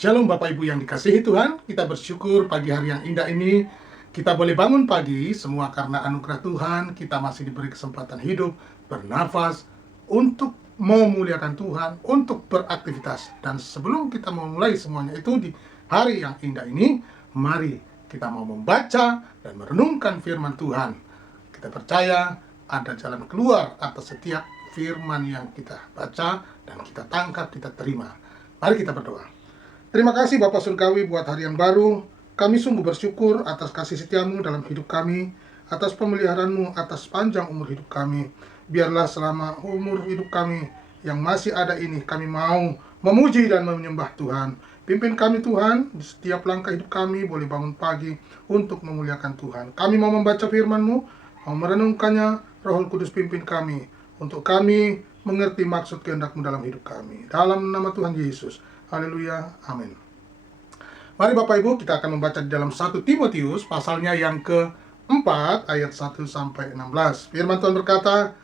Shalom Bapak Ibu yang dikasihi Tuhan, kita bersyukur pagi hari yang indah ini kita boleh bangun pagi, semua karena anugerah Tuhan. Kita masih diberi kesempatan hidup, bernafas, untuk memuliakan Tuhan, untuk beraktivitas. Dan sebelum kita memulai semuanya itu di hari yang indah ini, mari kita mau membaca dan merenungkan firman Tuhan. Kita percaya ada jalan keluar atas setiap firman yang kita baca dan kita tangkap, kita terima. Mari kita berdoa. Terima kasih Bapak Surgawi buat hari yang baru. Kami sungguh bersyukur atas kasih setiamu dalam hidup kami, atas pemeliharaanmu, atas panjang umur hidup kami. Biarlah selama umur hidup kami yang masih ada ini, kami mau memuji dan menyembah Tuhan. Pimpin kami Tuhan, di setiap langkah hidup kami boleh bangun pagi untuk memuliakan Tuhan. Kami mau membaca firman-Mu, mau merenungkannya. Roh Kudus pimpin kami, untuk kami mengerti maksud kehendak-Mu dalam hidup kami. Dalam nama Tuhan Yesus. Haleluya, amin. Mari Bapak Ibu, kita akan membaca di dalam 1 Timotius, pasalnya yang ke-4, ayat 1-16. Firman Tuhan berkata,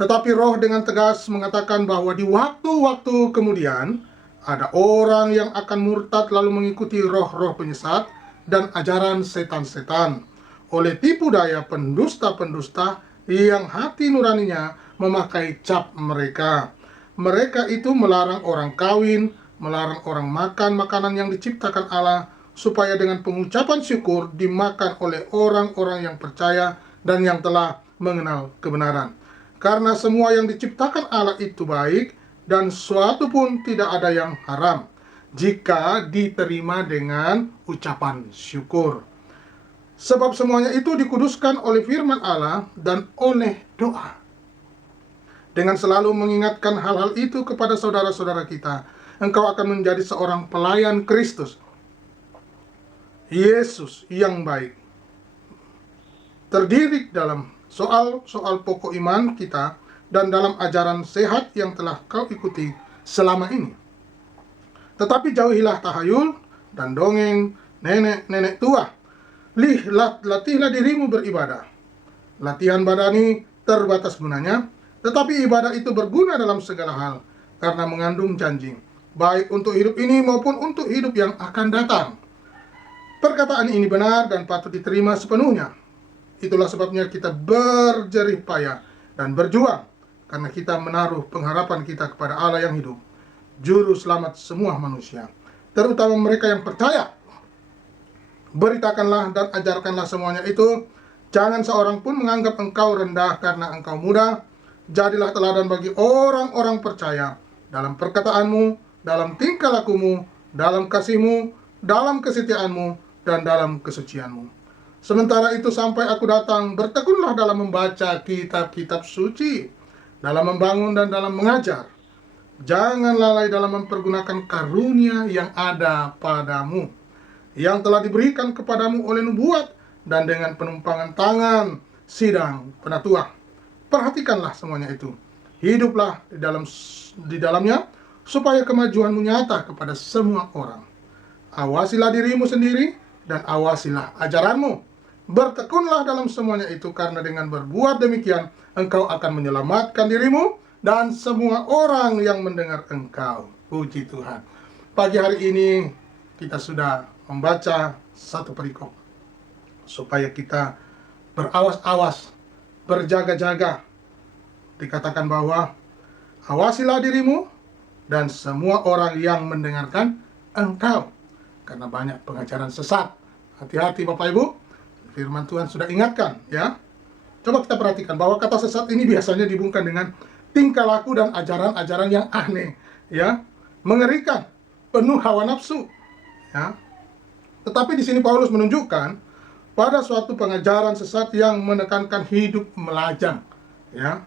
tetapi roh dengan tegas mengatakan bahwa di waktu-waktu kemudian, ada orang yang akan murtad lalu mengikuti roh-roh penyesat dan ajaran setan-setan, oleh tipu daya pendusta-pendusta yang hati nuraninya memakai cap mereka. Mereka itu melarang orang kawin, melarang orang makan makanan yang diciptakan Allah, supaya dengan pengucapan syukur dimakan oleh orang-orang yang percaya dan yang telah mengenal kebenaran. Karena semua yang diciptakan Allah itu baik, dan suatu pun tidak ada yang haram, jika diterima dengan ucapan syukur. Sebab semuanya itu dikuduskan oleh firman Allah dan oleh doa. Dengan selalu mengingatkan hal-hal itu kepada saudara-saudara kita, engkau akan menjadi seorang pelayan Kristus Yesus yang baik, terdiri dalam soal-soal pokok iman kita dan dalam ajaran sehat yang telah kau ikuti selama ini. Tetapi jauhilah tahayul dan dongeng nenek-nenek tua. Latihlah dirimu beribadah. Latihan badani terbatas gunanya, tetapi ibadah itu berguna dalam segala hal, karena mengandung janji, baik untuk hidup ini maupun untuk hidup yang akan datang. Perkataan ini benar dan patut diterima sepenuhnya. Itulah sebabnya kita berjerih payah dan berjuang, karena kita menaruh pengharapan kita kepada Allah yang hidup, Juru Selamat semua manusia, terutama mereka yang percaya. Beritakanlah dan ajarkanlah semuanya itu. Jangan seorang pun menganggap engkau rendah karena engkau muda. Jadilah teladan bagi orang-orang percaya dalam perkataanmu, dalam tingkah lakumu, dalam kasihmu, dalam kesetiaanmu, dan dalam kesucianmu. Sementara itu sampai aku datang, bertekunlah dalam membaca kitab-kitab suci, dalam membangun dan dalam mengajar. Jangan lalai dalam mempergunakan karunia yang ada padamu, yang telah diberikan kepadamu oleh nubuat dan dengan penumpangan tangan sidang penatua. Perhatikanlah semuanya itu. Hiduplah di dalamnya, supaya kemajuanmu nyata kepada semua orang. Awasilah dirimu sendiri dan awasilah ajaranmu. Bertekunlah dalam semuanya itu, karena dengan berbuat demikian engkau akan menyelamatkan dirimu dan semua orang yang mendengar engkau. Puji Tuhan. Pagi hari ini kita sudah membaca satu perikop, supaya kita berawas-awas, berjaga-jaga. Dikatakan bahwa awasilah dirimu dan semua orang yang mendengarkan engkau, karena banyak pengajaran sesat. Hati-hati Bapak Ibu, firman Tuhan sudah ingatkan ya. Coba kita perhatikan bahwa kata sesat ini biasanya dihubungkan dengan tingkah laku dan ajaran-ajaran yang aneh ya, mengerikan, penuh hawa nafsu ya. Tetapi di sini Paulus menunjukkan pada suatu pengajaran sesat yang menekankan hidup melajang ya.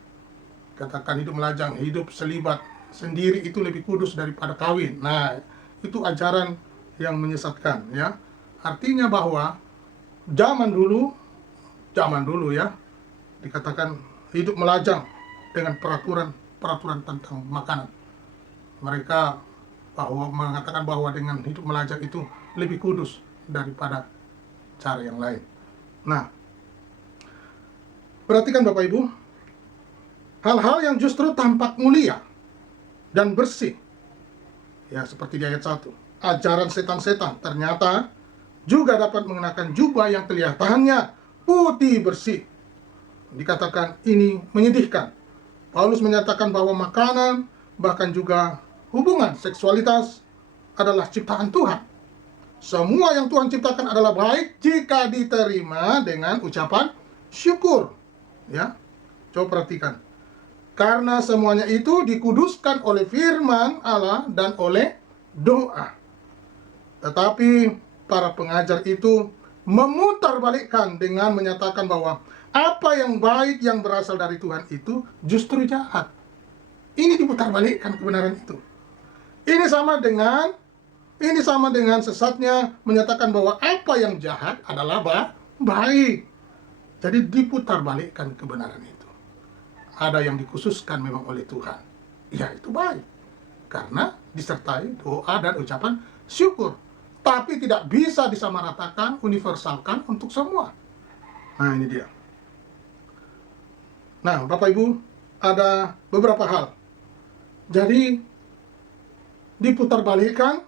Katakan hidup melajang, hidup selibat sendiri itu lebih kudus daripada kawin. Nah, itu ajaran yang menyesatkan ya. Artinya bahwa zaman dulu ya, dikatakan hidup melajang dengan peraturan tentang makanan. Mereka mengatakan bahwa dengan hidup melajang itu lebih kudus daripada cara yang lain. Nah, perhatikan Bapak Ibu, hal-hal yang justru tampak mulia dan bersih, ya seperti di ayat 1, ajaran setan-setan ternyata juga dapat mengenakan jubah yang kelihatannya putih bersih. Dikatakan ini menyedihkan. Paulus menyatakan bahwa makanan, bahkan juga hubungan seksualitas adalah ciptaan Tuhan. Semua yang Tuhan ciptakan adalah baik jika diterima dengan ucapan syukur. Ya, coba perhatikan. Karena semuanya itu dikuduskan oleh firman Allah dan oleh doa. Tetapi para pengajar itu memutarbalikkan dengan menyatakan bahwa apa yang baik yang berasal dari Tuhan itu justru jahat. Ini diputarbalikkan kebenaran itu. Ini sama dengan sesatnya menyatakan bahwa apa yang jahat adalah baik. Jadi diputarbalikkan kebenaran itu. Ada yang dikhususkan memang oleh Tuhan, yaitu baik, karena disertai doa dan ucapan syukur. Tapi tidak bisa disamaratakan, universalkan untuk semua. Nah, ini dia. Nah, Bapak Ibu, ada beberapa hal. Jadi diputarbalikkan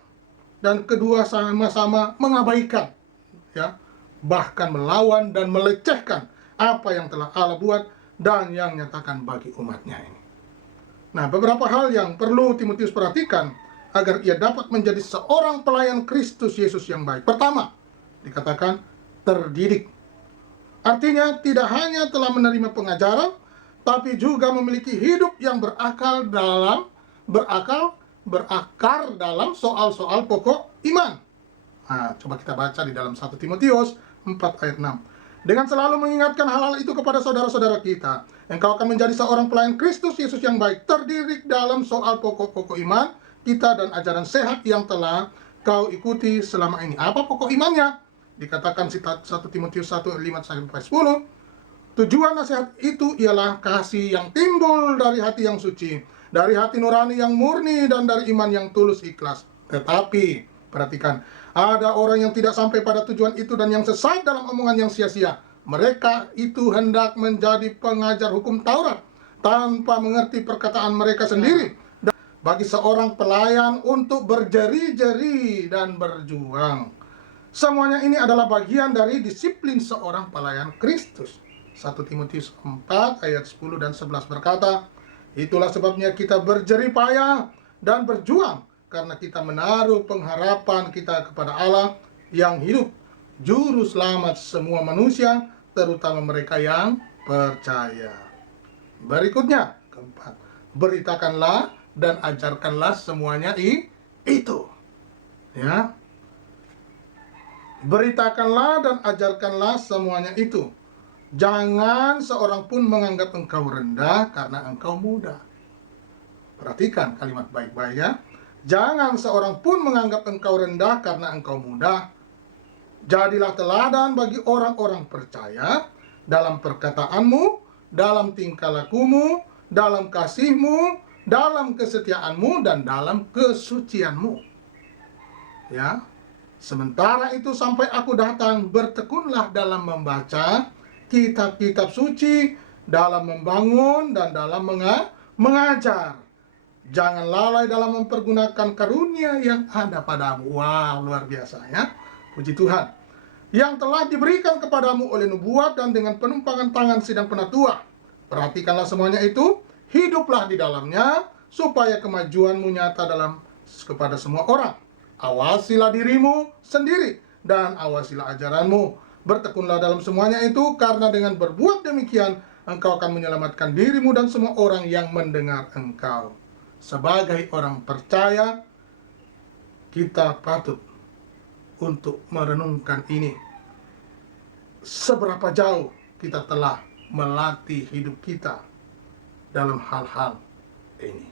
dan kedua sama-sama mengabaikan, ya, bahkan melawan dan melecehkan apa yang telah Allah buat dan yang nyatakan bagi umatnya ini. Nah, beberapa hal yang perlu Timotius perhatikan agar ia dapat menjadi seorang pelayan Kristus Yesus yang baik. Pertama, dikatakan terdidik. Artinya tidak hanya telah menerima pengajaran, tapi juga memiliki hidup yang berakar dalam soal-soal pokok iman. Nah, coba kita baca di dalam 1 Timotius 4 ayat 6. Dengan selalu mengingatkan hal-hal itu kepada saudara-saudara kita, engkau akan menjadi seorang pelayan Kristus Yesus yang baik, terdidik dalam soal pokok-pokok iman kita dan ajaran sehat yang telah kau ikuti selama ini. Apa pokok imannya? Dikatakan 1 Timotius 1:5-10. Tujuan nasihat itu ialah kasih yang timbul dari hati yang suci, dari hati nurani yang murni, dan dari iman yang tulus ikhlas. Tetapi, perhatikan, ada orang yang tidak sampai pada tujuan itu dan yang sesat dalam omongan yang sia-sia. Mereka itu hendak menjadi pengajar hukum Taurat tanpa mengerti perkataan mereka sendiri. Dan bagi seorang pelayan untuk berjeri-jeri dan berjuang. Semuanya ini adalah bagian dari disiplin seorang pelayan Kristus. 1 Timotius 4 ayat 10 dan 11 berkata, itulah sebabnya kita berjerih payah dan berjuang, karena kita menaruh pengharapan kita kepada Allah yang hidup, juru selamat semua manusia, terutama mereka yang percaya. Berikutnya, keempat, beritakanlah dan ajarkanlah semuanya itu. Ya. Beritakanlah dan ajarkanlah semuanya itu. Jangan seorang pun menganggap engkau rendah karena engkau muda. Perhatikan kalimat baik-baik ya. Jangan seorang pun menganggap engkau rendah karena engkau muda. Jadilah teladan bagi orang-orang percaya dalam perkataanmu, dalam tingkah lakumu, dalam kasihmu, dalam kesetiaanmu, dan dalam kesucianmu. Ya. Sementara itu sampai aku datang, bertekunlah dalam membaca kitab-kitab suci, dalam membangun dan dalam mengajar. Jangan lalai dalam mempergunakan karunia yang ada padamu. Wah, luar biasa ya. Puji Tuhan. Yang telah diberikan kepadamu oleh nubuat dan dengan penumpangan tangan sidang penatua. Perhatikanlah semuanya itu, hiduplah di dalamnya, supaya kemajuanmu nyata kepada semua orang. Awasilah dirimu sendiri dan awasilah ajaranmu. Bertekunlah dalam semuanya itu, karena dengan berbuat demikian engkau akan menyelamatkan dirimu dan semua orang yang mendengar engkau. Sebagai orang percaya, kita patut untuk merenungkan ini. Seberapa jauh kita telah melatih hidup kita dalam hal-hal ini.